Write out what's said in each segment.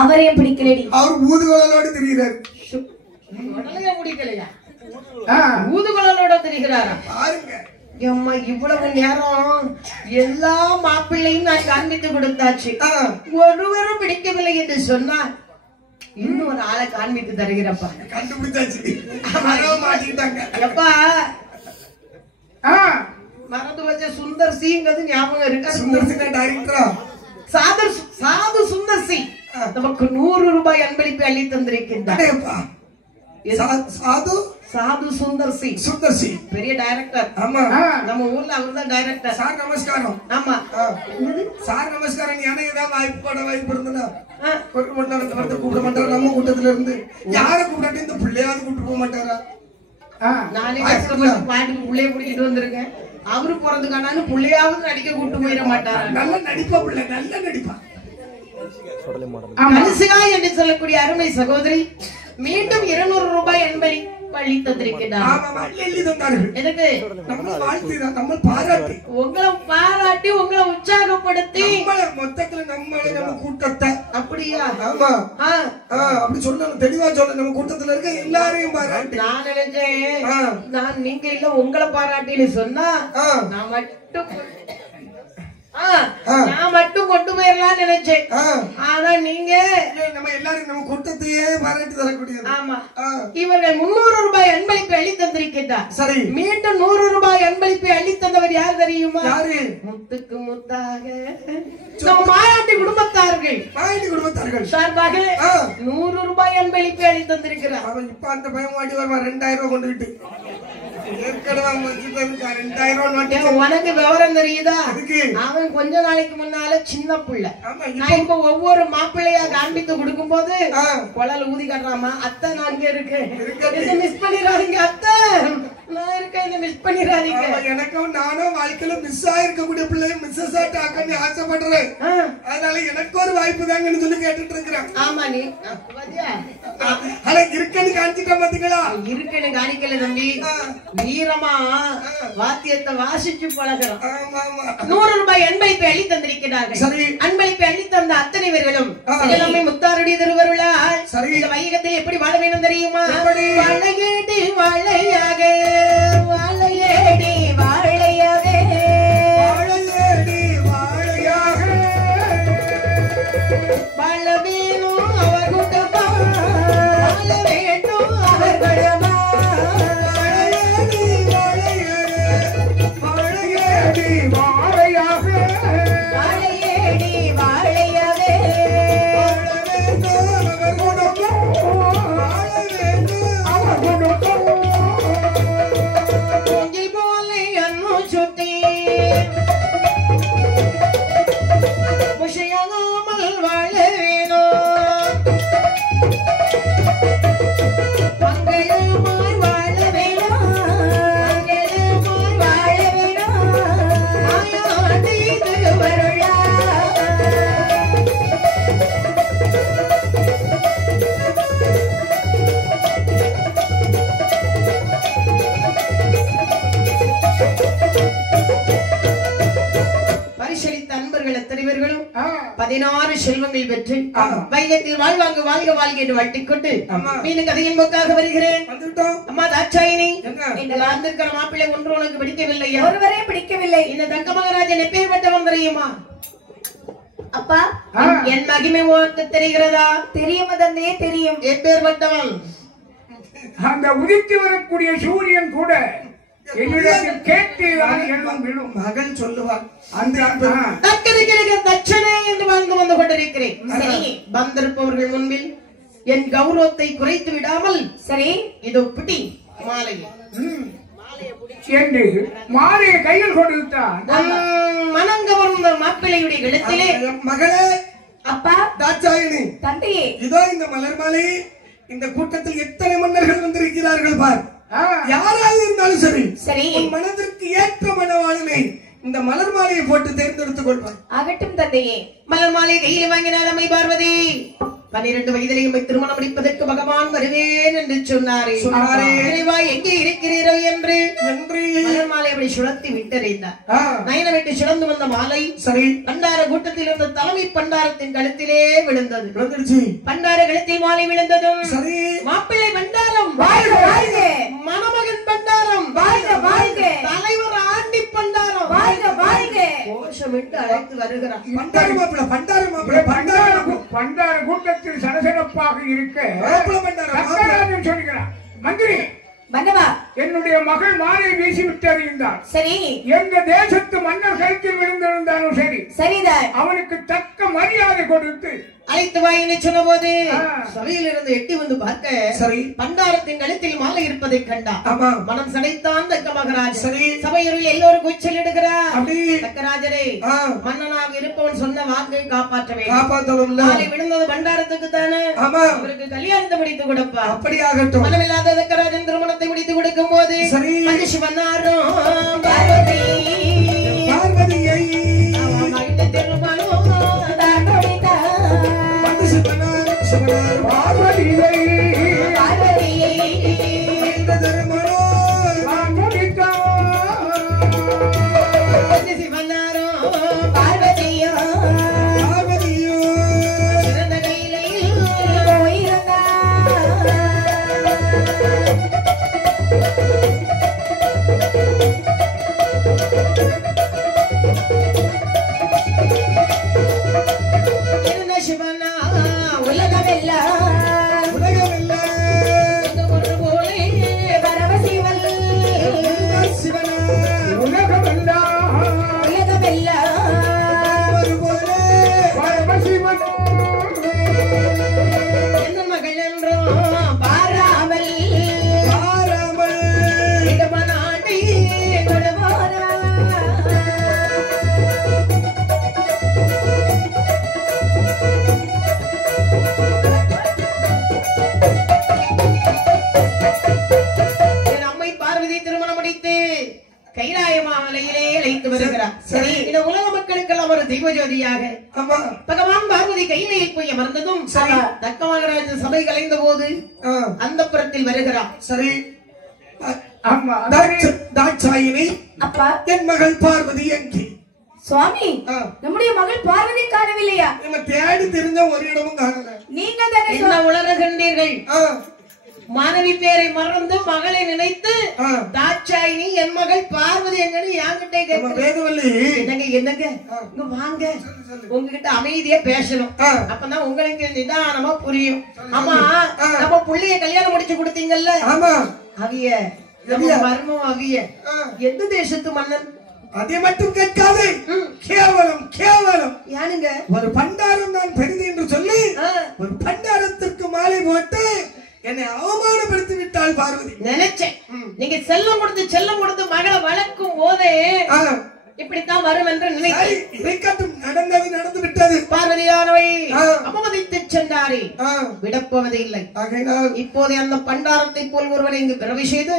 அவரையும் பிடிக்கலடி. அவர் ஊதுகோலோடு திரிகிறார். உடலையா பிடிக்கலையா? ஊதுகுழலோட திரிகிறாரா? பாருங்க அம்மா, இவ்வளவு நேரம் எல்லா மாப்பிள்ளையும் நான் காண்பித்து கொடுத்தாச்சு. ஒருவரும் பிடிக்கவில்லை என்று சொன்னா இன்னும் ஒரு ஆளை காண்பித்து தருகிறப்பா. கண்டுபிடிச்சாச்சு. மாட்டிக்கிட்டாங்க. எப்பா மறந்து வச்ச சுந்தர் சிங்கிறது ஞாபகம் இருக்கா? சுந்தர் சிங் டைரக்டரா? சாது சுந்தர் சிங் நமக்கு 100 ரூபாய் அன்பளிப்பு அள்ளி தந்திருக்கின்றார். சாது சுந்தர் சிங். சுந்தர் சிங் பெரிய டைரக்டர். ஆமா, நம்ம ஊர்ல அவர்தான் டைரக்டர். சார் நமஸ்காரம். ஆமா, சார் நமஸ்காரம். எனக்கு ஏதாவது வாய்ப்பு இருந்தனா ஒரு மண்டலத்துல வந்து கூப்பிட மாட்டாரா? நம்ம கூட்டத்துல இருந்து யார கூப்பிட்டு இந்த பிள்ளையாவது கூப்பிட்டு போக மாட்டாரா? நானே கஷ்டப்பட்டு பாட்டுக்கு பிள்ளைய பிடிக்கிட்டு வந்திருக்கேன். அவரு பிறந்துக்கானு பிள்ளையாவது நடிக்க கூட்டு போயிட மாட்டாரா? நல்ல நடிப்பா பிள்ளை, நல்ல நடிப்பா. கலிசிகா என்று சொல்லக்கூடிய அருமை சகோதரி மீண்டும் 200 ரூபாய் என்பதை பள்ளி தந்திருக்கிறார். எதுக்கு? நம்ம பாராட்டி உங்களை பாராட்டி உங்களை உற்சாகப்படுத்தி மொத்தத்துல நம்ம கூட்டத்தை. அப்படியா? ஆமா, அப்படி சொல்ல தெளிவா சொல்ல. நம்ம கூட்டத்துல இருக்க எல்லாரையும் பாராட்டி. நான் நினைச்சேன் நீங்க இல்ல உங்களை பாராட்டின்னு சொன்னா நான் மட்டும் கொண்டு போயிடலாம் நினைச்சேன். ஆனா நீங்க நம்ம எல்லாரும் நம்ம கூட்டத்தையே பாராட்டி தரக்கூடியது. ஆமா, இவர்கள் 300 ரூபாய் அன்பளிப்பை அள்ளி தந்திருக்கின்றார். சரி, மீண்டும் 100 ரூபாய் அன்பளிப்பை அள்ளி தந்தவர் யார் தெரியுமா? யாரு? முத்துக்கு முத்தாக நம்ம மாயாண்டி குடும்பத்தார்கள் சார்பாக 100 ரூபாய் அன்பளிப்பை அள்ளி தந்திருக்கிறார். அவன் இப்ப அந்த பயம் வாட்டி வருவான் 2000 ரூபாய் கொண்டுகிட்டு. உனக்கு விவரம் தெரியுதா? அவன் கொஞ்ச நாளைக்கு முன்னால சின்ன பிள்ளை. நான் இப்ப ஒவ்வொரு மாப்பிள்ளையா காண்பித்து கொடுக்கும் போது குழல் ஊதி கட்டுறாமா, அத்தை நான் இங்க இருக்கேன், மிஸ் பண்ணிடாதீங்க அத்தை, நான் இருக்கேன், மிஸ் பண்ணிடாதீங்க. எனக்கும் நானும் வாழ்க்கையில மிஸ் ஆயிருக்கக்கூடிய பிள்ளை மிஸ்ஸஸ் ஆக்கன்னு ஆசைப்படுறேன். அதனால எனக்கு ஒரு வாய்ப்பு தாங்கன்னு சொல்லி கேட்டுட்டு இருக்கிறேன். ஆமா, நீ ஆனா இருக்கன்னு காணிச்சிட்டா பாத்தீங்களா? இருக்கன்னு காணிக்கல தம்பி, வீரமா வாத்தியத்தை வாசிச்சு பழகிறோம். 100 ரூபாய் அன்பளிப்பை அள்ளி தந்திருக்கிறார்கள். அன்பளிப்பை அள்ளி தந்த அத்தனை பேர்களும் எல்லாமே முத்தாருடைய திருவருளா இந்த வையகத்தில் எப்படி வாழ வேணும் தெரியுமா? வாழையேடி வாழையாக, வாழையேடி வாழையாக, வாழையேடி வாழையாக, வாழ வேணும் அவர் கூட்டமா, வாழ வேண்டும் அவர் குடும்பமா. பரிசளித்த அன்பர்கள் எத்தனை பேர்களும் 16 செல்வங்கள் பெற்று வையத்தில் வாழ்வாங்க வாழ்க வாழ்க என்று வாழ்த்திக்கொண்டு மீண்டும் கதையின் போக்காக வருகிறேன். அம்மா தாட்சாயினி, நீங்கள் வந்திருக்கிற மாப்பிள்ளை ஒன்று உனக்கு பிடிக்கவில்லையா? ஒருவரே பிடிக்கவில்லை. இந்த தங்க மகாராஜன் எப்பேற்பட்டவன் தெரியுமா? அப்பா, என் மகிமை உனக்கு தெரிகிறதா? தெரியும் தந்தையே, தெரியும். எப்பேற்பட்டவன்? அந்த உதித்து வரக்கூடிய சூரியன் கூட என்னிடத்தில் கேட்டு விழும். மகள் சொல்லுவார் அந்த தட்சணை என்று வாழ்ந்து வந்து கொண்டிருக்கிறேன். சரி, வந்திருப்பவர்கள் முன்பில் என் கௌரவத்தை குறைத்து விடாமல் சரி இதோ பிடி மாலை என்று மாலையை கையில் கொடுத்தான். மனங்கவர்ந்த மாப்பிள்ளையுடைய இடத்திலே மகளே, அப்பா தாட்சாயினி, தந்தையே, இதோ இந்த மலர் மாலை. இந்த கூட்டத்தில் எத்தனை மன்னர்கள் வந்திருக்கிறார்கள் பார். யாராக இருந்தாலும் சரி சரி, உன் மனதிற்கு ஏற்ற மனவாளனை இந்த மலர் மாலையை போட்டு தேர்ந்தெடுத்துக் கொள்வார். ஆகட்டும் தந்தையே. மலர் மாலை கையில் வாங்கினால் அம்மை பார்வதி 12 வயதிலே எம்மை திருமணம் முடிப்பதற்கு பகவான் வருவேன் என்று சொன்னாரே. இறைவா எங்கே இருக்கிறீரோ என்று மலர் மாலை அப்படி சுழத்தி விட்டறிந்தார். நயன விட்டு சுழந்து வந்த மாலை சரி பண்டார கூட்டத்தில் இருந்த தலைமை பண்டாரத்தின் கழுத்திலே விழுந்தது. பண்டார கழுத்தில் மாலை விழுந்ததும் சரி மாப்பிள்ளை பண்டாரம் வாழ்க வாழ்க, மணமகன் பண்டாரம் வாழ்க வாழ்க, தலைவர் ஆண்டி பண்டாரம் வாழ்க வாழ்க, கோஷமிட்டு அழைத்து வருகிறார். பண்டார மாப்பிள பண்டார மாப்பிள பண்டார பண்டார கூட்டத்தில் சலசலப்பாக இருக்க மாப்பிள பண்டார சக்கராஜன் சொல்கிறார், மந்திரி மன்னவா என்னுடைய மகள் மாலை வீசி விட்டறிந்தார். சரி எந்த தேசத்து மன்னர் கழுத்தில் விழுந்திருந்தாலும் சரி சரிதான், அவனுக்கு தக்க மரியாதை கொடுத்து அழைத்து வா என்று சொன்ன போது சபையில் இருந்து எட்டி வந்து பார்க்க சரி பண்டாரத்தின் கழுத்தில் மாலை இருப்பதை கண்டார். ஆமா மனம் சடைத்தான் தக்க மகராஜ். சரி சபையில் எல்லோரும் கூச்சல் எடுக்கிறார். அப்படி தக்கராஜரே மன்னனாக இருப்பவன் சொன்ன வாக்கை காப்பாற்ற வேண்டும். காப்பாத்தணும் மாலை விழுந்தது பண்டாரத்துக்கு தானே, ஆமா அவருக்கு கல்யாணத்தை முடித்து கொடுப்பார். அப்படி ஆகட்டும். மனமில்லாத தக்கராஜன் திருமணத்தை முடித்து கொடுக்கும் போது சரி சிவனாரும் பார்வதி பார்வதியை திருமணம் சிவனார் பார்வதியை பார்வதியை சிவனாரும் பார்வதியோ பார்வதியோ சிறந்த கையிலே போயிருந்தா சிவனா உலகமெல்லாம் உலகமெல்லாம் ஒரு போலே பரமசிவன் சிவனார் உலகமெல்லாம் உலகமெல்லாம் ஒரு போலே பரமசிவன் என்ன மகள் என்றோ பாராமல் பாராமல் இடமனாட்டி கொடுவாரா என் அம்மை பார்வதி திருமணம் முடித்து கைலாய மாமலையிலே அழைத்து வருகிறார். சரி. இந்த உலக மக்களுக்கெல்லாம் ஒரு தெய்வ ஜோதியாக ஆமா பகவான் பார்வதி கையிலேயே போய் அமர்ந்ததும் சரி. தக்க மகராஜ சபை கலைந்த போது அந்த புறத்தில் வருகிறார். சரி ஆமா தாட்சாயினி அப்பா என் மகள் பார்வதி எங்கே சுவாமி நம்முடைய மகள் பார்வதி காணவில்லையா? நம்ம தேடி தெரிஞ்ச ஒரு இடமும் காணல. நீங்கள் தானே என்ன உளறுகின்றீர்கள்? மாணவி பேரை மறந்து மகளை நினைத்து தாட்சாயினி என் மகள் பார்வதி எங்கன்னு என்கிட்ட கேட்கிறேன். வேதவல்லி என்னங்க என்னங்க இங்க வாங்க, உங்ககிட்ட அமைதியா பேசணும். அப்பதான் உங்களுக்கு நிதானமா புரியும். ஆமா நம்ம புள்ளைய கல்யாணம் முடிச்சு கொடுத்தீங்கல்ல, ஆமா அவிய நம்ம மர்மம் அவிய எந்த தேசத்து மன்னன்? அதை மட்டும் கேட்காது. கேவலம் கேவலம் யானுங்க ஒரு பண்டாரம் நான் பெரிது என்று சொல்லி ஒரு பண்டாரத்திற்கு மாலை போட்டு என்னை அவமானப்படுத்தி விட்டாள் பார்வதி. நினைச்சேன் நீங்க செல்லம் கொடுத்து மகளை வளர்க்கும் போதே இப்படித்தான் வரும் என்று நினைக்கிறேன். நடந்தது நடந்து விட்டது. பார்வதியானவை அவமதித்து சென்றாரே விடப்போவது இல்லை. இப்போதே அந்த பண்டாரத்தை போல் ஒருவனை இங்கு பிறவி செய்து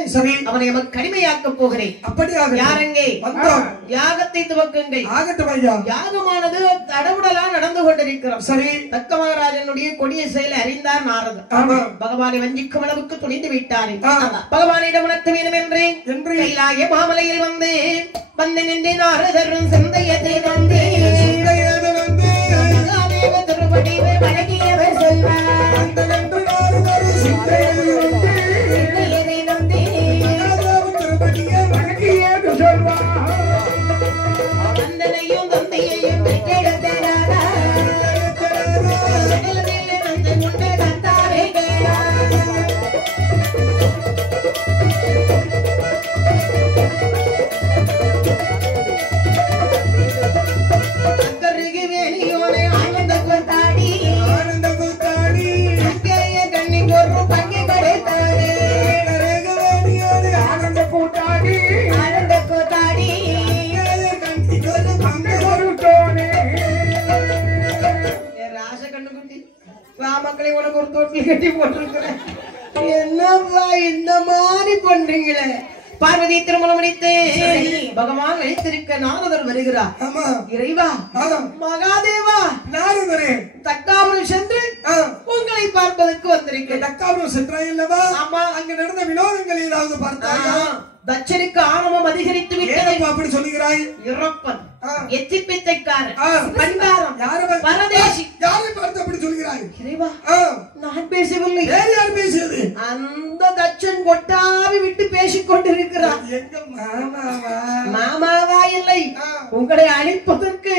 அவனை நமக்கு கடுமையாக்க போகிறேன். அப்படியாக யாரெங்கே யாகத்தை துவக்குங்கள். ஆகட்டும் ஐயா. யாகமானது தடவுடலா நடந்து கொண்டிருக்கிறோம். சரி தக்க மகாராஜனுடைய கொடிய செயலை அறிந்தார் நாரதர். பகவானை வஞ்சிக்கும் அளவுக்கு துணிந்து விட்டாரே. பகவானிடம் உணர்த்த வேண்டும் என்று கைலாய மாமலையில் வந்து நின்று நாரதரும் சிந்தையதை வந்து திருப்படி வழங்கியவர் சொல்வார். தந்தனையும் தந்தையையும் பெற்றெடுத்தனாரா அந்த முன்னே தந்தாரே மக்களை உனக்கு ஒரு தொட்டி கட்டி போட்டிருக்கிறேன். என்னப்பா இந்த மாதிரி பண்றீங்களே? பார்வதி திருமணம் முடித்து பகவான் வைத்திருக்க நாரதர் வருகிறார். இறைவா மகாதேவா நாரதரே தக்காமல் சென்று பார்ப்பதற்கு வந்திருக்கேன். தக்காபுரம் சென்றாய் அல்லவா? ஆமா. அங்க நடந்த வினோதங்கள் ஏதாவது பார்த்தாயா? தட்சனுக்கு ஆணவம் அதிகரித்து விட்டது. அப்படி சொல்லுகிறாய்? இறப்பன், எச்சிப்பித்தைக்காரன், பண்டாரம், பரதேசி. யாரை பார்த்து அப்படி சொல்லுகிறாய்? இறைவா, நான் பேசவில்லை. வேறு யார் பேசியது? அந்த தட்சன் கொட்டாவி விட்டு பேசிக் கொண்டிருக்கிறார். எங்க மாமாவா? மாமாவா இல்லை, உங்களை அழிப்பதற்கு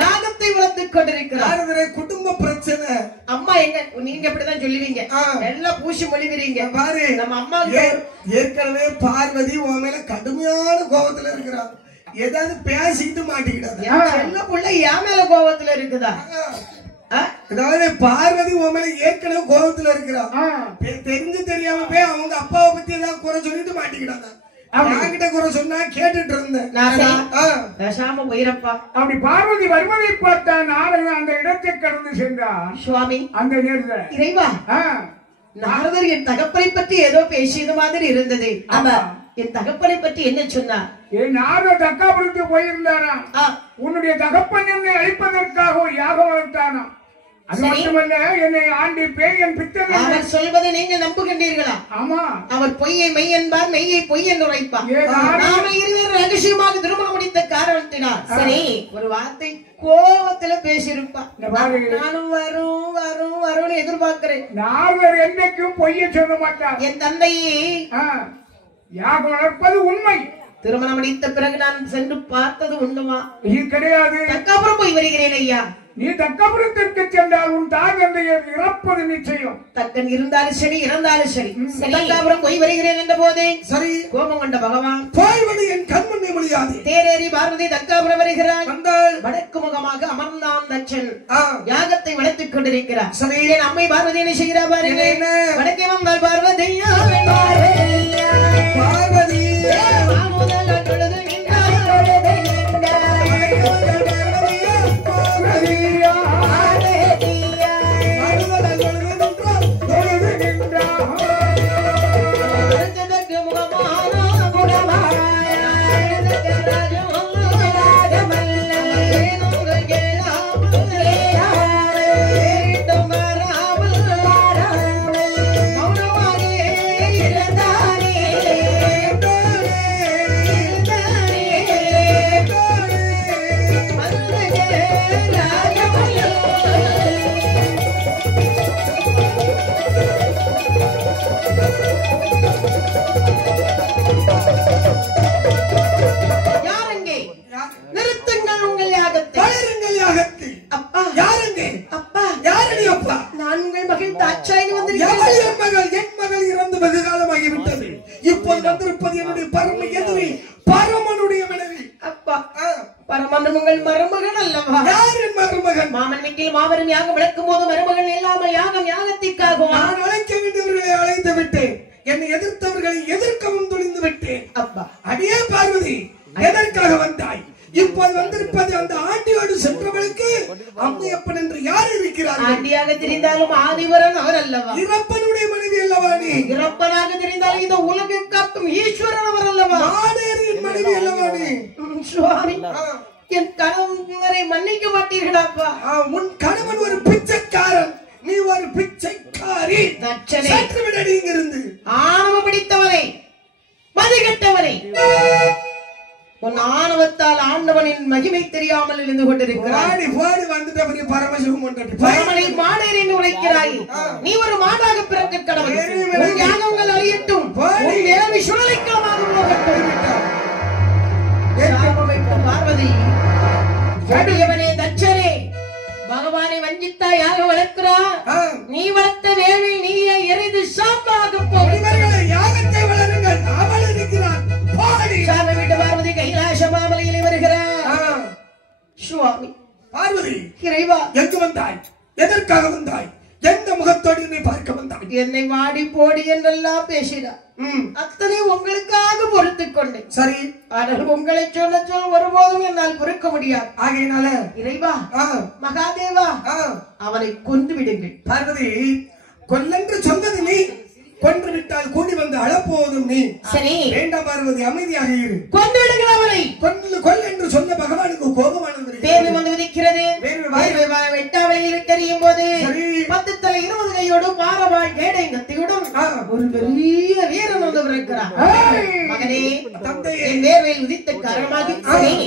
யாகத்தை வளர்த்துக் கொண்டிருக்கிறார். குடும்ப பிரச்சனை. அம்மா எங்க? நீங்க எப்படிதான் சொல்லுவீங்க, எல்லாம் பூசி மொழிவீங்க. பாரு, நம்ம அம்மா ஏற்கனவே பார்வதி உன் மேல கடுமையான கோபத்துல இருக்கிறான். ஏதாவது பேசிட்டு மாட்டிக்கிட்டாங்க. செல்ல புள்ள என் மேல கோபத்துல இருக்குதா? அதாவது பார்வதி உன் மேல ஏற்கனவே கோபத்துல இருக்கிறான். தெரிஞ்சு தெரியாம போய் அவங்க அப்பாவை பத்தி ஏதாவது குறை சொல்லிட்டு மாட்டிக்கிட்டாங்க. என்கிட்ட குறை சொன்னா கேட்டுட்டு இருந்தேன். பேசாம போயிரப்பா. அப்படி பார்வதி வருவதை பார்த்தா நாரதன் அந்த இடத்தை கடந்து சென்றார். சுவாமி, அந்த நேரத்தில் இறைவா, நாரதர் என் தகப்பனை பற்றி ஏதோ பேசியது மாதிரி இருந்தது. ஆமா, என் தகப்பனை பற்றி என்ன சொன்னார்? என் நாரதர் தக்காபுரத்துக்கு போயிருந்தாரா? உன்னுடைய தகப்பன் என்னை அழிப்பதற்காக ஒரு யாகம் வளர்த்தானா? அது மட்டுமல்ல, என்னை ஆண்டி பேய் என் பித்தன். அவர் சொல்வதை நீங்கள் நம்புகின்றீர்களா? ஆமா. அவர் பொய்யை மெய் என்பார், மெய்யை பொய் என்று உரைப்பார். நாம இருவர் ரகசியமாக திருமணம் முடித்த காரணத்தினால் சரி ஒரு வார்த்தை கோபத்துல பேசியிருப்பார். நானும் வரும் வரும் வரும்னு எதிர்பார்க்கிறேன். நாரதர் என்னைக்கும் பொய்யை சொல்ல மாட்டார். என் தந்தையே யாகம் வளர்ப்பது உண்மை. திருமணம் முடித்த பிறகு நான் சென்று பார்த்தது உண்மைமா? இது கிடையாது. தக்காபுரம் போய் வருகிறேன் ஐயா. நீ தக்காபுரத்திற்கு சென்றால் உன் தாய் தந்தையர் இறப்பது நிச்சயம். தக்கன் இருந்தாலும் சரி, இறந்தாலும் சரி, தக்காபுரம் போய் வருகிறேன் என்ற போதே சரி கோபம் கொண்ட பகவான் போய்வது என் கண்முன்னே முடியாது. தேரேறி பார்வதி தக்காபுரம் வருகிறான். வந்தால் வடக்கு முகமாக அமர்ந்தான் தட்சன் யாகத்தை வளர்த்துக் கொண்டிருக்கிறார். சரி, என் அம்மை பார்வதி என்ன செய்கிறா பாருங்க. வடக்கே வந்தால் பார்வதியா பார்வதி மாபெரும் யாகம் விளக்கும் போது மருமகன் இல்லாமல் யாகம் யாகத்திற்காக நான் அழைக்க வேண்டியவர்களை அழைத்து விட்டேன். என்னை எதிர்த்தவர்களை எதிர்க்கவும் துணிந்து விட்டேன். அப்பா, அடியே பார்வதி, எதற்காக வந்தாய்? இப்போது வந்திருப்பது அந்த ஆண்டியோடு சென்றவளுக்கு அம்மையப்பன் என்று யார் இருக்கிறார்? ஆண்டியாக தெரிந்தாலும் ஆதிவரன் அவர் அல்லவா? இறப்பனுடைய மனைவி அல்லவா நீ? இறப்பனாக தெரிந்தாலும் இந்த உலகை காக்கும் ஈஸ்வரன் அவர் அல்லவா? மாடேரியின் மனைவி அல்லவா நீ? சுவாமி, என் கணவனை மன்னிக்க மாட்டீர்களாப்பா? உன் கணவன் ஒரு பிச்சைக்காரன், நீ ஒரு பிச்சைக்காரி. சற்று விடடி இங்கிருந்து. ஆணவம் பிடித்தவனை, மதிகட்டவனை, உன் ஆணவத்தால் ஆண்டவனின் மகிமை தெரியாமல் இருந்து கொண்டிருக்கிறாய். வந்துட்டு பரமசிவம் பரமனை மாடேர் என்று உரைக்கிறாய். நீ ஒரு மாடாக பிறக்க கடவுள். உன் யாகங்கள் அழியட்டும், உன் வேள்வி சுழலைக்களமாக போகட்டும். பார்வதி, கடியவனே தட்சனே, பகவானை வஞ்சித்தா யாக வளர்க்கிறா? நீ வளர்த்த வேலை நீயே எரிந்து சாப்பாக போகிறவர்களை யாகத்தை வளருங்கள். அவள் இருக்கிறான். சாமி வீட்டு பார்வதி கைலாச மாமலையிலே வருகிறார். சுவாமி, பார்வதி, இறைவா, எங்கு வந்தாய்? எதற்காக வந்தாய்? எந்த முகத்தோடு என்னை பார்க்க வந்தாய்? என்னை வாடி போடி என்றெல்லாம் பேசினார். அத்தனை உங்களுக்காக பொறுத்துக் கொண்டேன். சரி, ஆனால் உங்களை சொல்ல ஒருபோதும் என்னால் பொறுக்க முடியாது. ஆகையினால இறைவா, மகாதேவா, அவனை கொன்று விடுங்கள். பார்வதி, கொல்லென்று சொன்னது நீ, கொன்று விட்டால் கூடி வந்து அழப்போவதும் நீ. சரி, வேண்டாம் பார்வதி, அமைதியாக இரு. கொன்று விடுங்கள் அவனை. கொல் என்று சொன்ன பகவானுக்கு கோபமானது தேவை வந்து விதிக்கிறது. வெட்டாவளையில் தெரியும் போது 10 தலை 20 கையோடு கத்தியோடு பாரவாள் கேடை கத்தியோடும் ஒரு பெரிய வீரன் வந்து இருக்கிறார். மகனே, என் வேர்வையில் உதித்த காரணமாக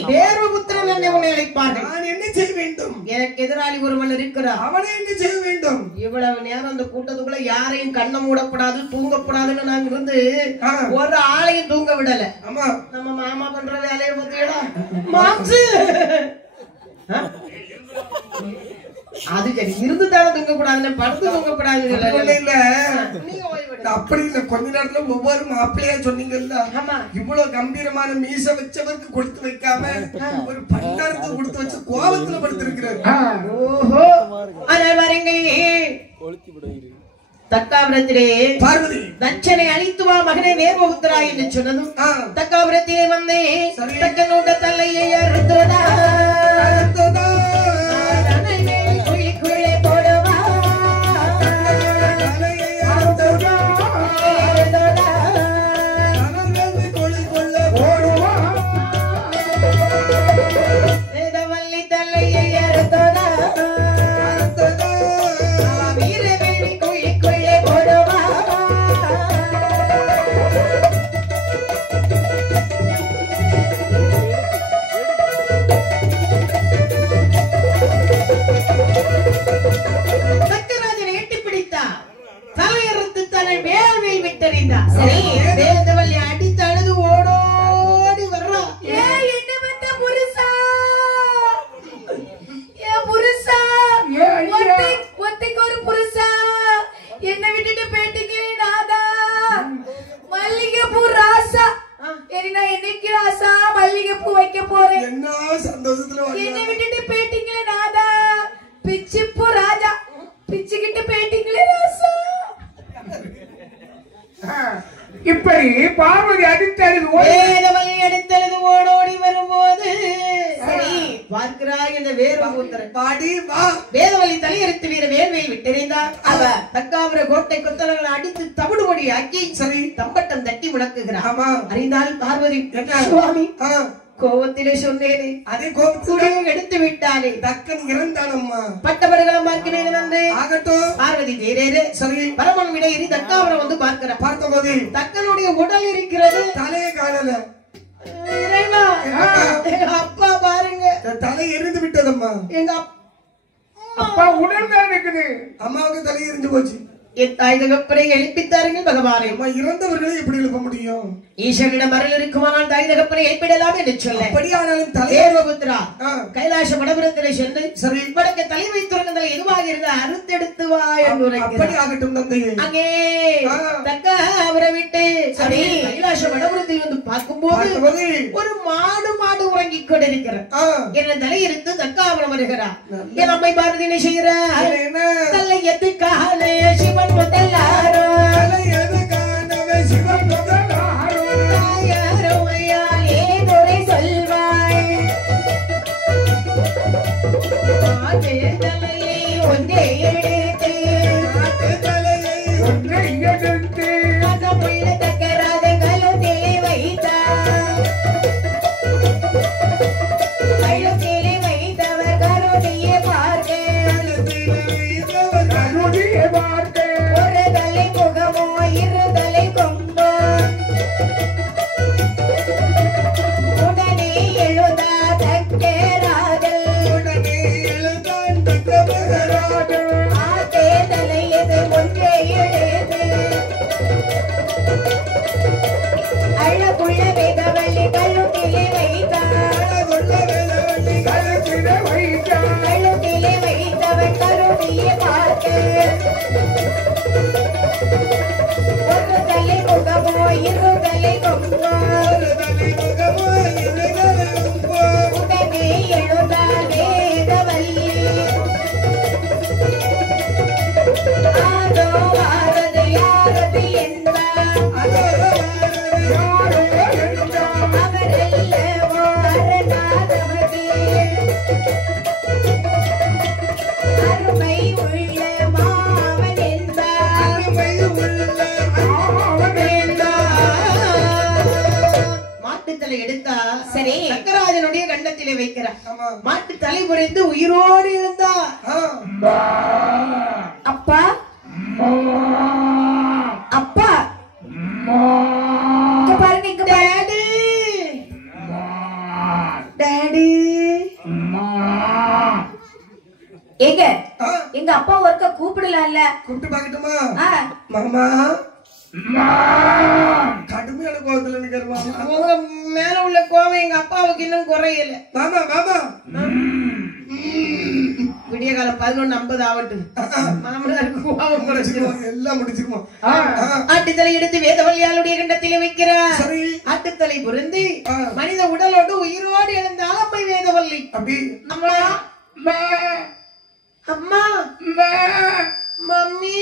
தேவபுத்திரன் என்னை உன்னை அழைப்பார்கள். நான் என்ன செய்ய வேண்டும்? எனக்கு எதிராளி ஒருவன் இருக்கிறார். அவனை என்ன செய்ய வேண்டும்? இவ்வளவு நேரம் அந்த கூட்டத்துக்குள்ள யாரையும் கண்ணை மூடப்படாது, தூங்கப்படாதுன்னு நாங்க இருந்து ஒரு ஆளையும் தூங்க விடல. ஆமா, நம்ம மாமா பண்ற வேலையை பத்தியடா மாம்சு. அது சரி, இருந்து தானே தூங்க கூடாது, படுத்து தூங்க கூடாது. இல்ல அப்படி இல்ல, கொஞ்ச நேரத்துல ஒவ்வொரு மாப்பிள்ளையா சொன்னீங்கல்ல, இவ்வளவு கம்பீரமான மீச வச்சவருக்கு கொடுத்து வைக்காம ஒரு பண்டாரத்தை கொடுத்து வச்சு கோபத்துல படுத்திருக்கிறாரு. ஓஹோ, ஆனால் பாருங்க, தக்காபுரத்திலே பார்வதி தட்சனை அழித்து வா மகனே நேர்வகுத்தரா என்று சொன்னதும் தக்காபுரத்திலே வந்து தக்கனோட தலையை அறுத்ததா குழிக்குள்ளே போடவா வேதவல்லி தலையை அறுத்ததா வீரவேணி குழிக்குள்ளே போடவா. சக்கராஜனை எட்டி பிடித்தார், தலையறுத்து தன்னை வேள்வியில் விட்டறிந்தார். சரி, வேதவல்லி அடித்து அழுது ஓடோடி வர்றா. என்ன வந்த புருஷா, புருஷா, ஒத்தைக்கு ஒரு புருஷா, என்ன விட்டுட்டு போயிட்டீங்க நாதா. மல்லிகைப்பூ ராசா, நான் என்னைக்கு ராசா மல்லிகைப்பூ வைக்க போறேன். என்ன சந்தோஷத்துல என்ன விட்டுட்டு போயிட்டீங்களே நாதா. பிச்சிப்பூ ராஜா, பிச்சுக்கிட்டு போயிட்டீங்களே ராசா. இப்படி பார்வதி அடித்தழுது வேதவல்லி அடித்தழுது ஓடோடி வரும்போது சரி பார்க்கிறாய் இந்த வேர்வபுத்திரன் பாடி வா. வேதவல்லி தலையறுத்து வீர வேர்வையில் விட்டெறிந்தார். அவ தக்காபுர கோட்டை கொத்தளங்களை அடித்து தவிடுபடி ஆக்கி சரி தம்பட்டம் தட்டி முழக்குகிறார். ஆமா, அறிந்தால் பார்வதி என்ன சுவாமி கோபத்திலே சொன்னேனே, அதே கோபத்துடைய எடுத்து விட்டானே. தக்கன் இறந்தானம்மா. பட்டவர்களும் பார்க்கிறேன் வந்து ஆகட்டும். பார்வதி தேரேரே சரி பரமன் விட இனி தக்காபுரம் வந்து பார்க்கிறார். பார்த்தபோது தக்கனுடைய உடல் இருக்கிறது, தலையை காணல. இறைவா, எங்க அப்பா பாருங்க, தலை எரிந்து விட்டதம்மா. எங்க அப்பா உடல் தான் இருக்குது. அம்மாவுக்கு தலை எரிஞ்சு போச்சு. என் தாய் தகப்பனை எழுப்பித்தாருங்கள் பகவானே. அம்மா இறந்தவர்களை எப்படி எழுப்ப முடியும்? ஈஸ்வரனிடம் அருள் இருக்குமானால் தாய் தகப்பனை எழுப்பிடலாம் என்று சொல்ல அப்படியானாலும் தேவபுத்திரா கைலாச வடபுரத்திலே சென்று சரி வடக்கு தலை வைத்திருந்ததில் எதுவாக இருந்த அறுத்தெடுத்து வா என்று அப்படி ஆகட்டும் தந்தையே. அங்கே தக்க அவரை விட்டு சரி கைலாச வடபுரத்தில் வந்து பார்க்கும்போது ஒரு மாடு உறங்கிக் கொண்டிருக்கிறார். என்ன தலை இருந்து தக்காபுரம் வருகிறார். என் அம்மை பார்வதி என்ன செய்கிறார்? தலை எதுக்காக சிவன் முதலாரோ தலை எதுக்கானவே சிவன் முதலாரோ தாயாரோ ஐயால் ஏதொரை சொல்வாய். தலையை ஒன்றே எடுத்து ஒன்றை எடுத்து மகமுள்ள தக்கராதங்களும் நிலை வைத்தார். கழுத்திலே வைத்தவர் கருதியை பார்க்க ஒரு தலை முகமோ இரு தலை கொம்போ உடனே எழுதா தக்கராதல் ஆட்டே தலையது ஒன்றே எழுது அழகுள்ள வேதவல்லி கழுத்திலே வைத்தார். கழுத்திலே வைத்தவன் கருதியை பார்க்க ஒரு தலை முகமோ இரு தலை கொம்போ உடனே எழுதா வேதவல்லி ஆதோ ஆரது யாரது என்பார் அவரெல்லவோ அரணாதவதி அருமை உள்ள மாவன் என்பார் மாட்டுத்தலை எடுத்தா சரி. சக்கராஜனுடைய கண்டத்திலே வைக்கிறார். மாட்டு தலை முறிந்து உயிரோடு இருந்தா அப்பா இல்ல. கூப்பிட்டு பாக்கட்டுமா? ஆ, மாமா கடுமையான கோவத்துல நிக்கிற மாமா. உங்க மேல உள்ள கோவம் எங்க அப்பாவுக்கு இன்னும் குறையல. மாமா மாமா விடிய காலம் 11:50 ஆகட்டும். மாமனாருக்கு கோவம் குறைச்சிருவோம். முடிச்சிருவோம், எல்லாம் முடிச்சிருவோம். ஆட்டுத்தலை எடுத்து வேதவல்லியாளுடைய கண்டத்திலே வைக்கிறார். சரி. ஆட்டுத்தலை புரிந்து மனித உடலோடு உயிரோடு எழுந்தால் அம்மை வேதவல்லி. அப்படி அம்மா அம்மா மம்மி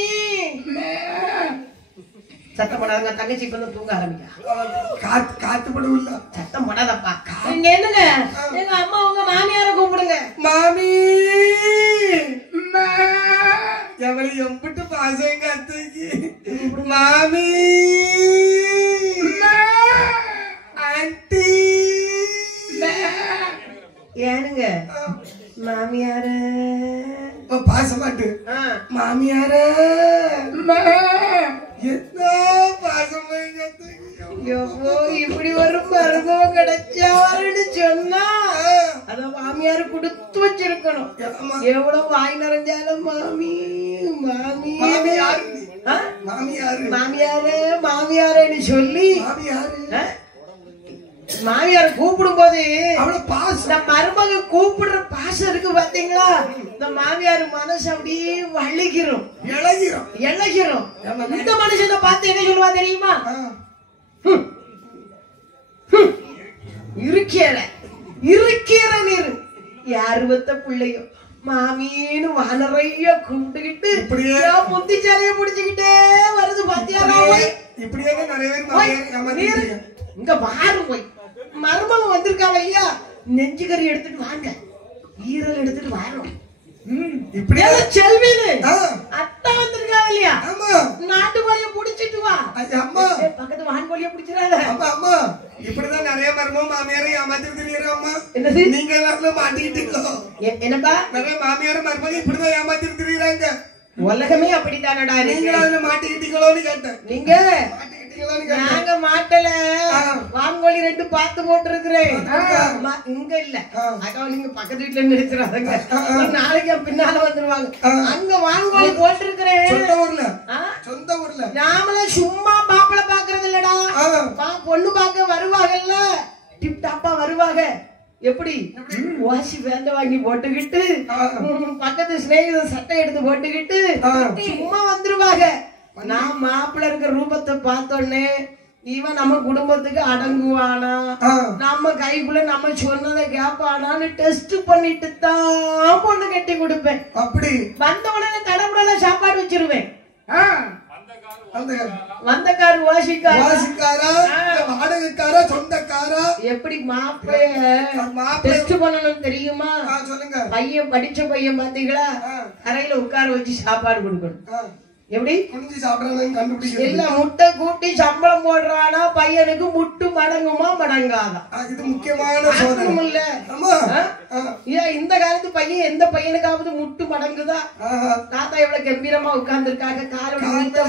சத்தம் போடாதங்க. தங்கச்சி இப்ப தூங்க ஆரம்பிக்கா. காத்து படுவில்ல. சத்தம் போடாதப்பா. நீங்க என்னங்க எங்க அம்மா உங்க மாமியார கூப்பிடுங்க. மாமி எவளை எம்பிட்டு பாசம் காத்துக்கு. மாமி ஆண்டி ஏனுங்க மாமியார பாசமாட்டு மாமியார என்ன பாசமா எவ்வளோ இப்படி ஒரு மருமகம் கிடைச்சாருன்னு சொன்னா அத மாமியாரு கொடுத்து வச்சிருக்கணும். எவ்வளவு வாய் நிறைஞ்சாலும் மாமி மாமி மாமியாரு மாமியாருன்னு சொல்லி மாமியார கூப்பிடும் போது இந்த மருமக கூப்பிடுற பாசம் இருக்கு பாத்தீங்களா? இந்த மாமியார் மனசு அப்படியே வலிக்கிறோம், இழகிறோம். இந்த மனுஷனை பார்த்து என்ன சொல்லுவா தெரியுமா? இருக்கிற நீரு யாரு வத்த பிள்ளையோ மாமின்னு வானறைய கூப்பிட்டுக்கிட்டு முந்தி சாலைய புடிச்சுக்கிட்டே வருது பாத்தியாரா? இப்படியே நிறைய பேர் இங்க வாரு போய் மருமகம் வந்திருக்காங்க ஐயா, நெஞ்சுக்கறி எடுத்துட்டு வாங்க, ஈரல் எடுத்துட்டு வாரோம். செல்வீனு அத்தா வந்திருக்காங்க இல்லையா? நாட்டு கோழிய புடிச்சிட்டு வா. பக்கத்து வான் கோழிய புடிச்சிடாத. இப்படிதான் நிறைய மருமகம் மாமியாரை ஏமாத்திட்டு தெரியுறாம்மா. என்னது நீங்க எல்லாம் மாட்டிக்கிட்டீங்களோ? என்னப்பா நிறைய மாமியாரும் மருமகம் இப்படிதான் ஏமாத்திட்டு தெரியுறாங்க. உலகமே அப்படித்தானடா. நீங்க அதுல மாட்டிக்கிட்டீங்களோன்னு கேட்டேன். நீங்க நாங்க மாட்டல. வான்கோழி 2 பார்த்து போட்டு இருக்கிறேன். இங்க இல்ல அக்கா, நீங்க பக்கத்து வீட்டுல நிறுத்துறாங்க. நாளைக்கு பின்னால வந்துருவாங்க. அங்க வான்கோழி போட்டு இருக்கிறேன். சொந்த ஊர்ல நாமள சும்மா மாப்பிள்ள பாக்குறது இல்லடா. பொண்ணு பார்க்க வருவாங்கல்ல, டிப் டாப்பா வருவாங்க. எப்படி வாசி வேண்ட வாங்கி போட்டுக்கிட்டு பக்கத்து சிநேகித சட்டை எடுத்து போட்டுக்கிட்டு சும்மா வந்துருவாங்க. நான் மாப்பிள்ள இருக்கிற ரூபத்தை பார்த்தோன்னே இவன் நம்ம குடும்பத்துக்கு அடங்குவானா, நம்ம கைக்குள்ள நம்ம சொன்னதை கேட்பானான்னு டெஸ்ட் பண்ணிட்டு தான் பொண்ணு கட்டி கொடுப்பேன். அப்படி வந்த உடனே தடபுடல சாப்பாடு வச்சிருவேன். வந்தக்காரு வாசிக்காரா வாடகைக்காரா சொந்தக்காரா? எப்படி மாப்பிள்ளைய டெஸ்ட் பண்ணணும் தெரியுமா? சொல்லுங்க. பையன் படிச்ச பையன் பாத்தீங்களா, அறையில உட்கார வச்சு சாப்பாடு கொடுக்கணும். எப்படி குனிஞ்சு சாப்பிடறானு கண்டுபிடிக்கிறது இல்ல. முட்டை கூட்டி சம்பளம் போடுறானா பையனுக்கு முட்டு மடங்குமா மடங்காதா? இது முக்கியமான சோதனை இல்ல. இந்த காலத்து பையன் எந்த பையனுக்காவது முட்டு மடங்குதா? தாத்தா எவ்வளவு கம்பீரமா உட்கார்ந்து இருக்காங்க, கால்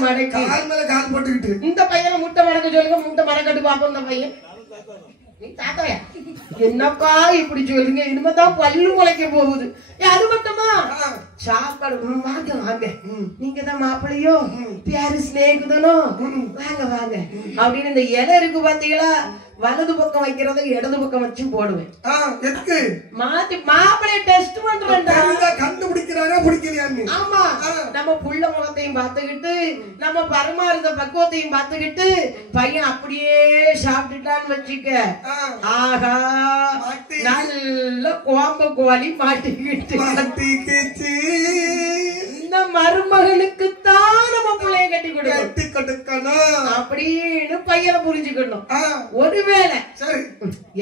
மடக்கி கால் மேல கால் போட்டுக்கிட்டு. இந்த பையனை முட்டை மடக்க சொல்லுங்க, முட்டை மடக்கட்டு பாப்போம். இந்த பையன் நீ தாத்தாயா என்னப்பா இப்படி சொல்லுங்க? இனிமேதான் பல்லு முளைக்க போகுது. அது மட்டுமா சாப்பாடு வாங்க வாங்க, நீங்க தான் மாப்பிள்ளையோ பேரு ஸ்நேகிதனோ, வாங்க வாங்க அப்படின்னு இந்த இலை இருக்கு பாத்தீங்களா, வலது பக்கம் வைக்கிறத இடது பக்கம் வச்சு போடுவேன். எதுக்கு? மாத்தி மாப்பிள்ளைய டெஸ்ட் பண்றேன்டா. கண்டுபிடிக்கிறாரா பிடிக்கலையான்னு? ஆமா, நம்ம புள்ள முகத்தையும் பார்த்துக்கிட்டு நம்ம பரமாறுத பக்குவத்தையும் பார்த்துக்கிட்டு பையன் அப்படியே சாப்பிட்டுட்டான்னு வச்சுக்க, ஆகா நல்ல கோம்ப கோழி மாட்டிக்கிட்டு இந்த மருமகனுக்குத்தான் நம்ம பிள்ளைய கட்டி கொடுக்கணும் அப்படின்னு பையனை புரிஞ்சுக்கணும். ஒருவேளை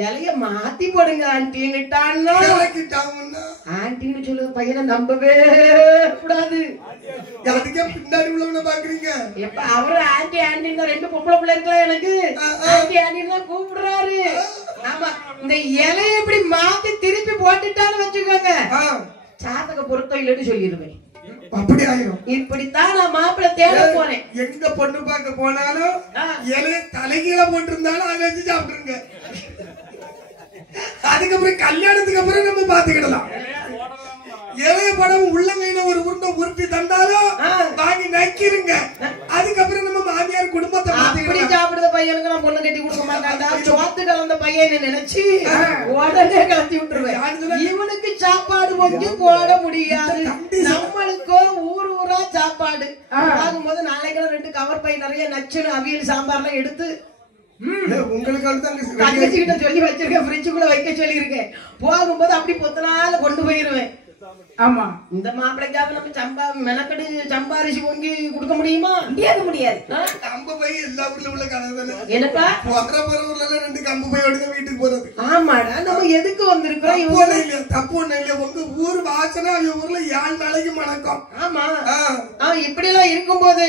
இலைய மாத்தி போடுங்க ஆண்டின்னுட்டான்னா, ஆண்டின்னு சொல்லுங்க பையனை நம்பவே கூடாது. பின்னாடி உள்ளவன பாக்குறீங்க. எப்ப அவரு ஆண்டி ஆண்டின்னு 2 பொம்பளை பிள்ளை இருக்கலாம், எனக்கு ஆண்டி ஆண்டின்னு கூப்பிடுறாரு. ஆமா, இந்த இலைய இப்படி மாத்தி திருப்பி போட்டுட்டான்னு வச்சுக்கோங்க, சாதக பொருத்தம் இல்லைன்னு சொல்லிடுவேன். அப்படி ஆயிரும். இப்படித்தான் நான் மாப்பிள்ளை தேட போனேன். எங்க பொண்ணு பார்க்க போனாலும் இலைய தலைகீழ போட்டிருந்தாலும் அதை வச்சு சாப்பிட்டுருங்க. அதுக்கப்புறம் கல்யாணத்துக்கு அப்புறம் நம்ம பாத்துக்கிடலாம். இளைய படம் உள்ளங்கையில ஒரு உருண்டை உருட்டி தந்தாலும் வாங்கி நக்கிருங்க. அதுக்கப்புறம் நம்ம மாமியார் குடும்பத்தை அப்படி சாப்பிடுற பையனுக்கு நான் பொண்ணு கட்டி கொடுக்க மாட்டாண்டா. சோத்து கலந்த பையன் நினைச்சு உடனே கலத்தி விட்டுருவேன். இவனுக்கு சாப்பாடு கொஞ்சம் போட முடியாது. நம்மளுக்கோ ஊர் ஊரா சாப்பாடு ஆகும்போது நாளைக்கு 2 கவர் பை நிறைய நச்சுன்னு அவியல் சாம்பார்லாம் எடுத்து உங்களுக்கு தங்கச்சி கிட்ட சொல்லி வச்சிருக்கேன். ஃப்ரிட்ஜுக்குள்ள வைக்க சொல்லி இருக்கேன். போகும்போது அப்படி பொத்தனால கொண்டு போயிருவேன். ஆமா, இந்த மாப்பிளைக்காக நம்ம மெனக்கடு சம்பாரிச்சு பொங்கி கொடுக்க முடியுமா? முடியாது. கம்பு பை எல்லா ஊர்ல உள்ள கதை என்னப்பா போற ஊர்ல 2 கம்பு பையோட வீட்டுக்கு போறது. ஆமாடா, நம்ம எதுக்கு வந்திருக்கிறோம்? தப்பு ஒண்ணு இல்ல. உங்க ஊர் வாசனை அவங்க ஊர்ல 7 நாளைக்கு மணக்கம். ஆமா, இப்படி எல்லாம் இருக்கும்போது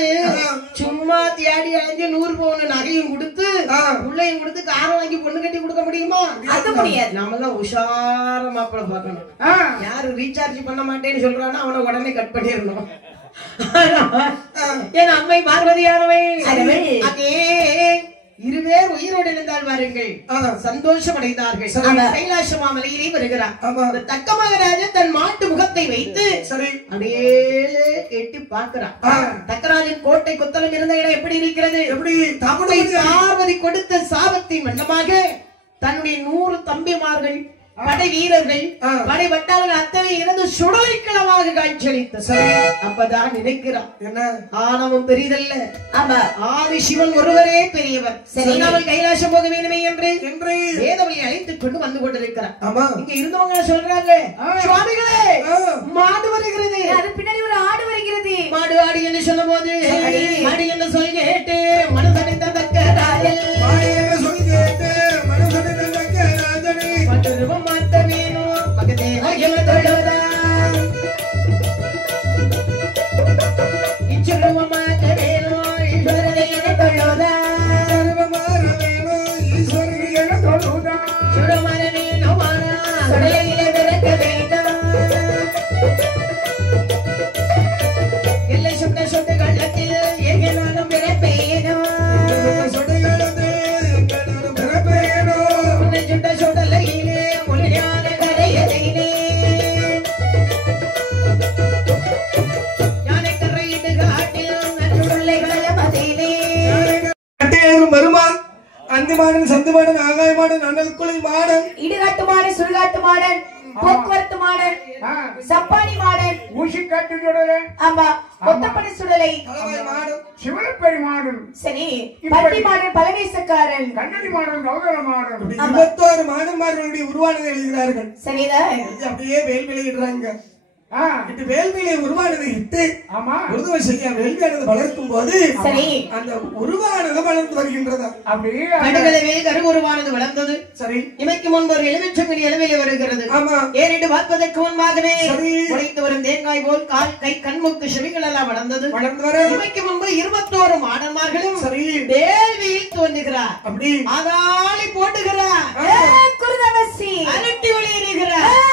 சும்மா தேடி அலைஞ்சு 100 பவுன் நகையும் கொடுத்து உள்ளையும் கொடுத்து காரம் வாங்கி பொண்ணு கட்டி கொடுக்க முடியுமா? அது முடியாது. நம்ம எல்லாம் உஷார மாப்பிளை பார்க்கணும். யாரு ரீசார்ஜ் பண்ண மாட்டேன்னு சொல்றானோ அவனை உடனே கட் பண்ணிடணும். என் அம்மை பார்வதியானவை அதே 2 பேர் உயிரோடு இருந்தால் வாருங்கள் சந்தோஷம் அடைந்தார்கள். கைலாச மாமலையிலே வருகிறார். தக்க மகராஜன் தன் மாட்டு முகத்தை வைத்து சரி அப்படியே எட்டி பார்க்கிறான். தக்கராஜன் கோட்டை கொத்தளம் இருந்த இடம் எப்படி இருக்கிறது? எப்படி பார்வதி கொடுத்த சாபத்தின் வண்ணமாக தன்னுடைய 100 தம்பிமார்கள் படை வீரர்கள் படை வட்டாளர்கள் அத்தனை இருந்து சுடலைக்களமாக காட்சியளித்த. அப்பதான் நினைக்கிறான், என்ன ஆணவம் பெரிதல்ல, ஆதி சிவன் ஒருவரே பெரியவர். அவள் கைலாசம் போக வேண்டுமே என்று வேதவழி அழைத்துக் கொண்டு வந்து கொண்டிருக்கிறார். இங்க இருந்தவங்க சொல்றாங்க, சுவாமிகளே மாடு வருகிறது, அது பின்னாடி ஒரு ஆடு வருகிறது. மாடு ஆடி என்று சொல்லும் போது மாடு என்று சொல்லி கேட்டு மனசனை தக்கராஜன் மாத்த வேணும் பக்கத்தே தொழுதா இச்சுருவ மாத்த வேணும் ஈஸ்வரனை தொழுதா சுடமர வேணும் சுடலையில விளக்க வேண்டாம் எல்லை சுட்ட சுட்டு கள்ளத்தில் எங்கனாலும் பிறப்பேனும் சுட்ட சுடலையிலே மொழியான கரையதையிலே யானை கரையிட்டு காட்டில் நடுவுள்ளைகள மதியிலே மருமான் அந்திமாடன் சந்துமாடன் ஆகாயமாடன் அனல்குலை மாடன் இடுகாட்டு மாடன் சுடுகாட்டு மாடன் போக்குவரத்து மாடன் சப்பானி மாடன் ஊசிக்காட்டு சுடலை ஆமா கொத்தப்படி சுடலை மாடன் சிவனப்பெரி மாடன் சரி பட்டி மாடன் பலவேசக்காரன் கண்ணடி மாடன் கௌதர மாடன் 21 மாடன்மார்களுடைய உருவானதை எழுதுகிறார்கள். சரிதான் அப்படியே வேல்விளையிடுறாங்க. வேள்வியை உருவானதை இட்டு உருதுவை செய்ய வேள்வியானது வளர்க்கும் போது சரி அந்த உருவானது வளர்ந்து வருகின்றதா? அப்படியே கரு உருவானது வளர்ந்தது. சரி இமைக்கு முன்பு ஒரு எலுமிச்சங்கடி இளமையில வருகிறது. ஆமா ஏறிட்டு பார்ப்பதற்கு முன்பாகவே உடைத்து வரும் தேங்காய் போல் கால் கை கண்முக்கு செவிகள் எல்லாம் வளர்ந்தது. இமைக்கு முன்பு 21 மாடன்மார்களும் சரி வேள்வியில் தோன்றுகிறார். அப்படி ஆதாளி போட்டுகிறார். குருதவசி அலட்டி வெளியேறுகிறார்.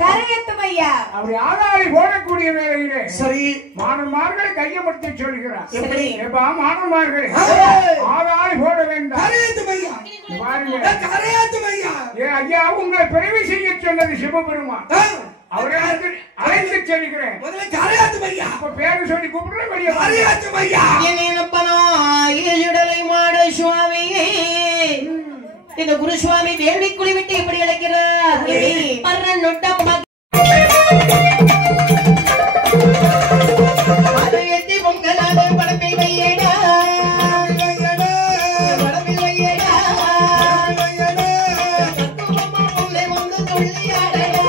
கரையத்துமையா அப்படி ஆதாரி போடக்கூடிய வேலையிலே சரி மாணவர்களை கையமர்த்தி சொல்கிறார். எப்படி மாணவர்கள் ஆதாரி போட வேண்டாம். கரையத்துமையா கரையத்துமையா ஐயா உங்களை பிறவி செய்ய சொன்னது சிவபெருமான். அவரை அழைத்து செல்கிறேன். முதல்ல கரையத்துமையா இப்ப பேரு சொல்லி கூப்பிடுற கரையத்துமையா என்னப்பனோ ஈழலை மாட சுவாமியே இந்த குரு சுவாமி வேள்விக்குழி விட்டு எப்படி அழைக்கிறார்? எத்தி பொங்கலாக படப்பை வையடா படப்பை வையடா பொங்கலை வந்து துள்ளியாடடா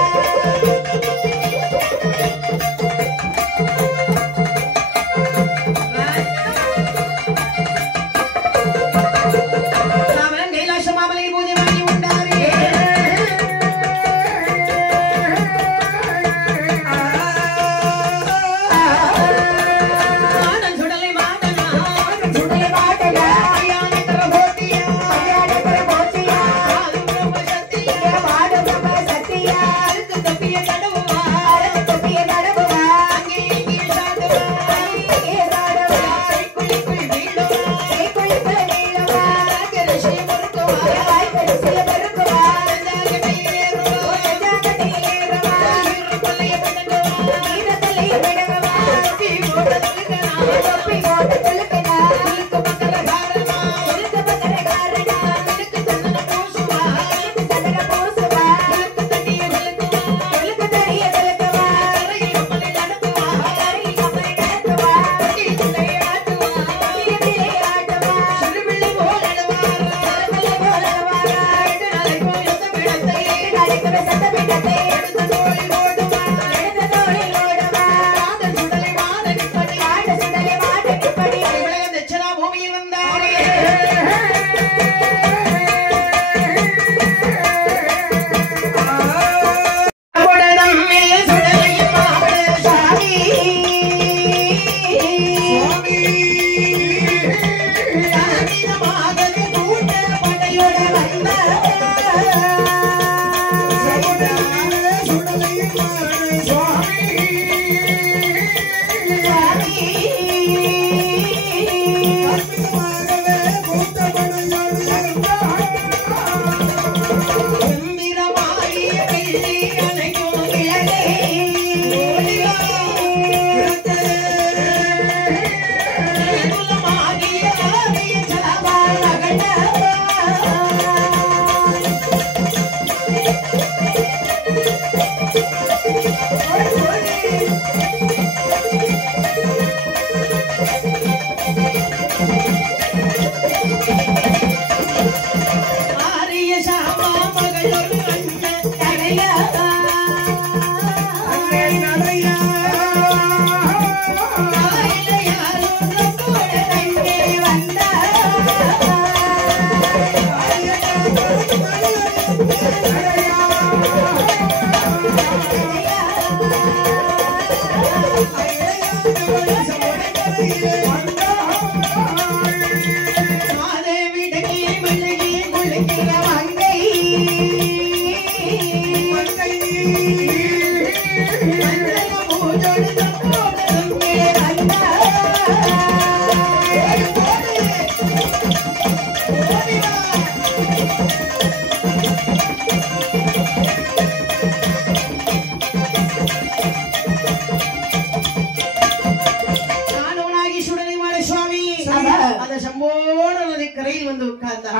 கரையில் வந்து உட்கார்ந்தார்.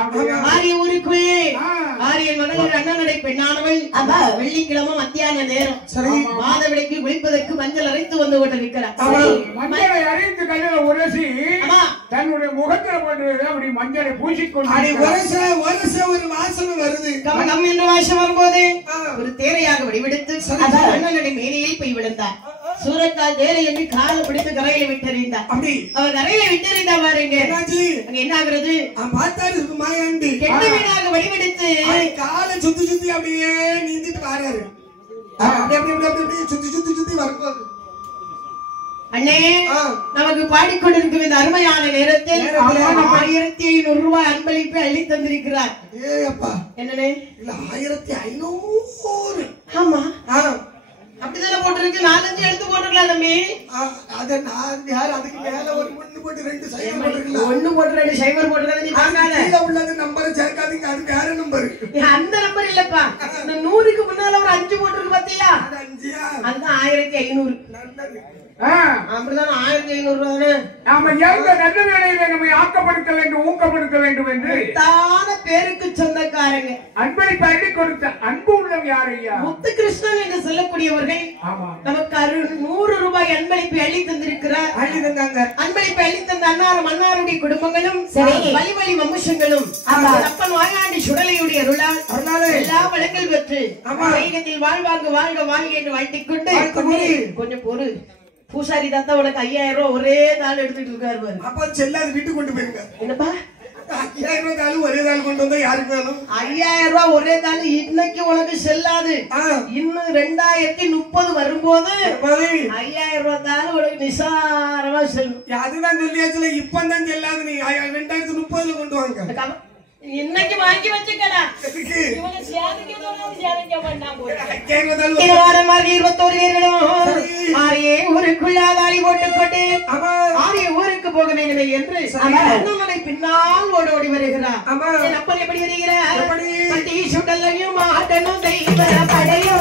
ஆரிய ஊருக்குள் ஆரியன் மகளிர் அண்ணனடை பெண்ணானவள் வெள்ளிக்கிழமை மத்தியான நேரம் மாதவிடைக்கு குளிப்பதற்கு மஞ்சள் அரைத்து வந்து கொண்டிருக்கிறார். மஞ்சளை அரைத்து கையில உரசி தன்னுடைய முகத்துல போட்டு அப்படி மஞ்சளை பூசிக்கொண்டு ஒரு வாசனை வருது. கமகம் என்று வாசம் வரும்போது ஒரு தேரையாக வடிவெடுத்து அண்ணனடை மேலையில் போய் விழுந்தார். சூரக்கால் தேரை என்று காலை பிடித்து கரையில விட்டறிந்தார். அவர் கரையில விட்டறிந்தா பாருங்க என்ன ஆகுறது? கெட்ட வீடாக வடிவெடுத்து காலை சுத்தி சுத்தி அப்படியே நீந்திட்டு வராரு. சுத்தி சுத்தி சுத்தி வரும்போது அண்ணே நமக்கு பாடிக்கொண்டிருக்கும் இந்த அருமையான நேரத்தில் 1500 ரூபாய் அன்பளிப்பு அள்ளி தந்திருக்கிறார். என்னண்ணே? 1500. ஆமா அப்படிதானே போட்டிருக்கு. 4-5 எடுத்து போட்டுருக்கலாம் தம்பி. அதுக்கு மேல ஒரு 1 போட்டு 2 சைவர் போட்டுருக்கலாம். 1 போட்டு 2 சைவர் போட்டுருக்காது. நீ பார்க்காத உள்ளது நம்பரை சேர்க்காதீங்க. அது வேற நம்பர். அந்த நம்பர் இல்லப்பா. இந்த 100க்கு முன்னால ஒரு 5 போட்டுருக்கு பாத்தியா? அதுதான் 1500. அப்படிதான் 1500 ரூபாய். நாம எந்த நல்ல வேலையில நம்மை ஆக்கப்படுத்த வேண்டும், ஊக்கப்படுத்த வேண்டும் என்று தான பேருக்கு சொந்தக்காரங்க அன்பளிப்பு அள்ளி கொடுத்த அன்பு உள்ளம் யார் ஐயா? முத்துகிருஷ்ணன் என்று சொல்லக்கூடியவர்கள் நமக்கு 100 ரூபாய் அன்பளிப்பு அள்ளி தந்திருக்கிறார். அன்பளிப்பு அள்ளி தந்த அன்னாரும் அன்னாருடைய குடும்பங்களும் வழி வழி வம்சங்களும் அப்பன் வாயாண்டி சுடலையுடைய அருளால் எல்லா வளங்கள் பெற்று வைகத்தில் வாழ்வாங்க வாழ்க வாழ்க என்று வாழ்த்திக் கொண்டு கொஞ்சம் பொறு. பூசாரி தாத்தா உனக்கு 5000 ரூபாய் ஒரே நாள் எடுத்துட்டு இருக்காரு பாரு. அப்ப செல்லாது வீட்டுக்கு கொண்டு போயிருங்க. என்னப்பா 5000 ரூபாய் ஒரே நாள் கொண்டு வந்தா யாருக்கு வேணும்? 5000 ரூபாய் ஒரே நாள் இன்னைக்கு உனக்கு செல்லாது. இன்னும் 2030 வரும்போது 5000 ரூபாய் தாள் உனக்கு நிசாரமா செல்லும். அதுதான் சொல்லியாச்சுல. இப்பதான் செல்லாது. நீ 2030 கொண்டு வாங்க. இன்னைக்கு வாங்கி வச்சுக்கடா. ஆரிய ஊருக்குள்ளாதாரி போட்டுக்கொண்டு ஆரிய ஊருக்கு போக வேண்டும் என்று அண்ணனை பின்னால் ஓடி வருகிறார். என் அப்பன் எப்படி வருகிறார்? பட்டி சுடலையும் ஆட்டனும் தெய்வ படையோ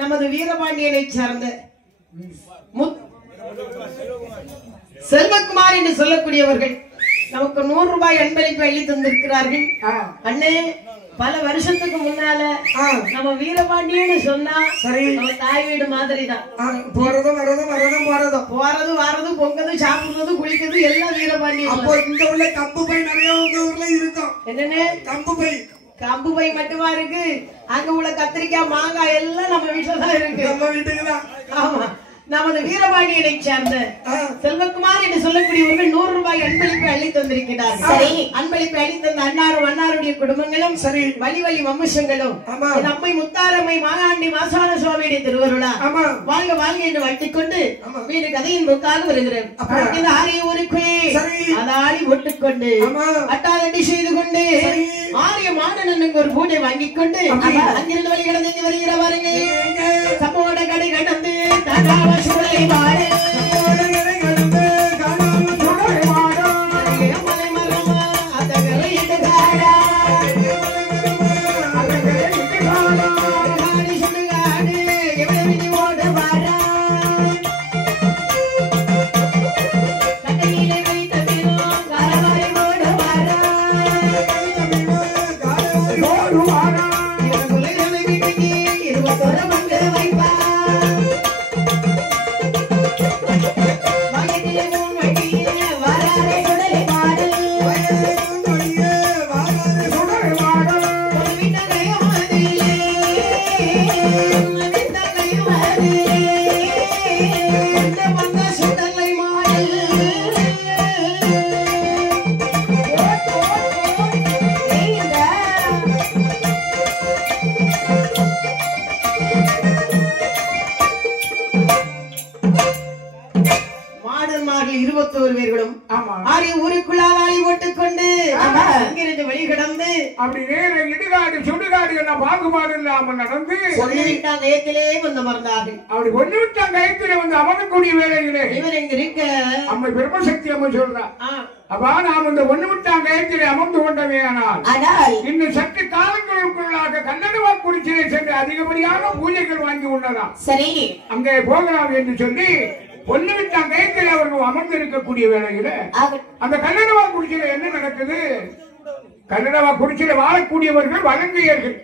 நமது வீரபாண்டியனை சார்ந்த செல்வகுமார் என்று சொல்லக்கூடியவர்கள் நமக்கு 100 ரூபாய் அன்பளிப்பு அள்ளி தந்திருக்கிறார்கள். அண்ணே பல வருஷத்துக்கு முன்னால நம்ம வீரபாண்டியன்னு சொன்னா நம்ம தாய் வீடு மாதிரிதான். போறதும் வரதும் வரதும் போறதும் போறது வரது பொங்கது சாப்பிடுறது குளிக்கிறது எல்லாம் வீரபாண்டியன். அப்போ இந்த உள்ள கம்பு பை நிறைய உங்க ஊர்ல இருக்கும். என்னன்னு? கம்பு பை மட்டுமா இருக்கு. அங்க உள்ள கத்திரிக்காய் மாங்காய் எல்லாம் நம்ம வீட்டுலதான் இருக்கு. நம்ம வீட்டுக்குதான். ஆமா நமது வீரபாண்டியனை சேர்ந்த செல்வகுமார் என்று சொல்லக்கூடியவர்கள் 100 ரூபாய் அன்பளிப்பு அள்ளி தந்திருக்கிறார்கள். அன்பளிப்பு அள்ளி தந்த அன்னாரும் அன்னாருடைய குடும்பங்களும் வழி வழி வம்சங்களும் நம்மை முத்தாரம்மை மாகாண்டி மாசான சுவாமியுடைய திருவருளா வாழ்க வாழ்க என்று வாழ்த்திக் கொண்டு வீடு கதையின் முக்காக வருகிறேன். இந்த ஆரிய ஊருக்கு அதாடி ஒட்டுக்கொண்டு அட்டாதட்டி செய்து கொண்டு ஆரிய மாடனுக்கு ஒரு பூஜை வாங்கிக் கொண்டு அங்கிருந்து வழி கடந்து வருகிற பாருங்க. சமோட கடை கடந்து தடாவ சுடலை மாடு வாங்கி என்ன பண்ண சுடலை மாயல் மாடன்மார்கள் 21 பேர்களும் ஆறு ஊருக்குள்ளால் ஆளி போட்டுக்கொண்டு அங்கிருந்து வெளிகிடந்து அப்படி நேர இடுகாடு சுடுகாடு என்ன பாகுபாடு இல்லாம நடந்து சொல்லிவிட்டான் நேரத்திலே வந்து அமர்ந்தார்கள். அப்படி ஒண்ணு விட்டா கயத்திலே வந்து அமரக்கூடிய வேலைகளே இவர் எங்க இருக்க அம்மை பிரம்மசக்தி அம்மை சொல்றா. அப்பா நாம் இந்த ஒண்ணு விட்டா கயத்திலே அமர்ந்து கொண்டவே ஆனால் இன்னும் சற்று காலங்களுக்குள்ளாக கல்லடுவாக்குறிச்சியை சென்று அதிகப்படியான பூஜைகள் வாங்கி உள்ளதாம். சரி, அங்கே போகலாம் என்று சொல்லி ஒண்ணு விட்டா கயத்திலே அவர்கள் அமர்ந்து இருக்கக்கூடிய வேலையில அந்த கல்லடுவாக்குறிச்சியில என்ன நடக்குது? கல்லடவாக்குறிச்சியில வாழக்கூடியவர்கள் வழங்கியர்கள்.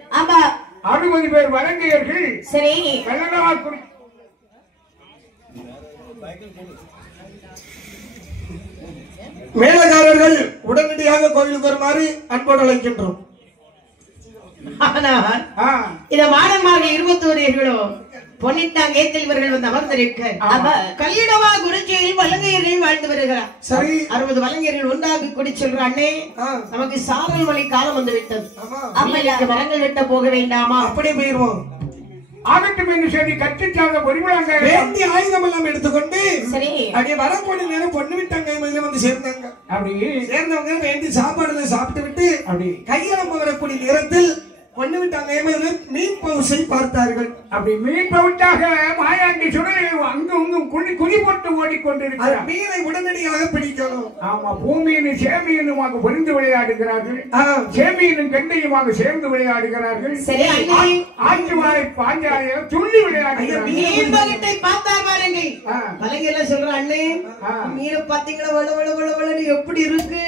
60 பேர் வழங்கியர்கள். சரி, கல்லடவாக்குறிச்சி மேலக்காரர்கள் உடனடியாக கோவிலுக்கு வருமாறு அன்போடு அழைக்கின்றோம். ஆனால் இந்த மாடன்மார்கள் 21 பேர்களும் பொன்னிட்டாங்கேத்தில் இவர்கள் வந்து அமர்ந்திருக்க கல்லிடவா குருஜியில் வலங்கையர்கள் வாழ்ந்து வருகிறார். சரி, 60 வலங்கையர்கள் ஒன்றாக கூடி சொல்ற அண்ணே, நமக்கு சாரல் மழை காலம் வந்து விட்டது. அம்மைக்கு மரங்கள் வெட்ட போக வேண்டாமா? அப்படியே போயிருவோம். ஆகட்டும் என்று சொல்லி கட்சிச்சாங்க பொறிவிழாங்க வேண்டிய ஆயுதம் எல்லாம் எடுத்துக்கொண்டு சரி, அப்படியே வரக்கூடிய நேரம் பொண்ணு விட்டாங்க வந்து சேர்ந்தாங்க. அப்படி சேர்ந்தவங்க வேண்டி சாப்பாடுல சாப்பிட்டு விட்டு அப்படி கையெழும்ப வரக்கூடிய நேரத்தில் பொண்ணு விட்டாங்க மீன் பவுசை பார்த்தார்கள். அப்படி மீன் பவுச்சாக மாயாண்டி சுடலை அங்கும் குழி போட்டு ஓடிக்கொண்டிருக்கிறார். மீனை உடனடியாக பிடிக்கணும். ஆமா, பூமியின் சேமியனுமாக பொறிந்து விளையாடுகிறார்கள். சேமியனும் கண்டையுமாக சேர்ந்து விளையாடுகிறார்கள். சரி, ஆற்றுவாரை பாஞ்சாலையை துள்ளி விளையாடுகிறார்கள். மீன் பகட்டை பார்த்தா பாருங்க. வலங்கையெல்லாம் சொல்ற அண்ணே, மீனை பாத்தீங்களா வள வள வள வளன்னு எப்படி இருக்கு?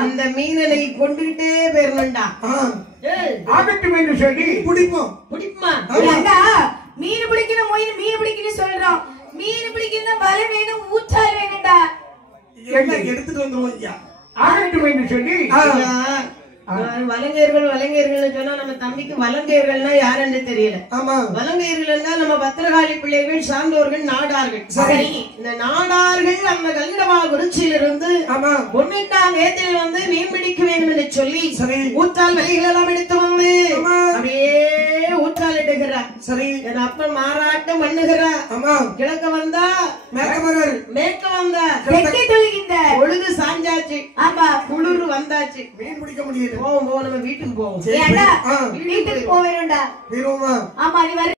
அந்த மீனை கொண்டுகிட்டே போயிடணும்டா. ஆகட்டும் என்று சொல்லி பிடிப்போம். மீன் பிடிக்கணும் மீன் பிடிக்கணும் சொல்றோம். மீன் பிடிக்கணும் வலை வேணும், ஊச்சால் வேணும்டா. எடுத்துட்டு வந்துருவோம் ஐயா. ஆகட்டும் என்று சொல்லி வலங்கையர்கள் சொன்னா நம்ம தம்பிக்கு வலங்கையர்கள்னா யாருன்னு தெரியல. வலங்கையர்கள் நம்ம பத்திரகாளி பிள்ளைகள் சார்ந்தோர்கள் நாடார்கள். சரி, இந்த நாடார்கள் அந்த கல்லிடவா குறிச்சியிலிருந்து பொன்னிட்டாங்க ஏத்தில் வந்து மீன் பிடிக்க வேண்டும் என்று சொல்லி ஊற்றால் வலைகள் எல்லாம் எடுத்து வந்து அப்படியே ஊற்றால் எடுக்கிறார். சரி, என் அப்பன் மாறாட்டம் பண்ணுகிறார். கிழக்க வந்தா மேற்க வந்தா ஒழுங்கு சாஞ்சாச்சு. குளிர் வந்தாச்சு. மீன் பிடிக்க முடியல. போவோம், நம்ம வீட்டுக்கு போவோம். வீட்டுக்கு போவேண்டா. ஆமா, நீ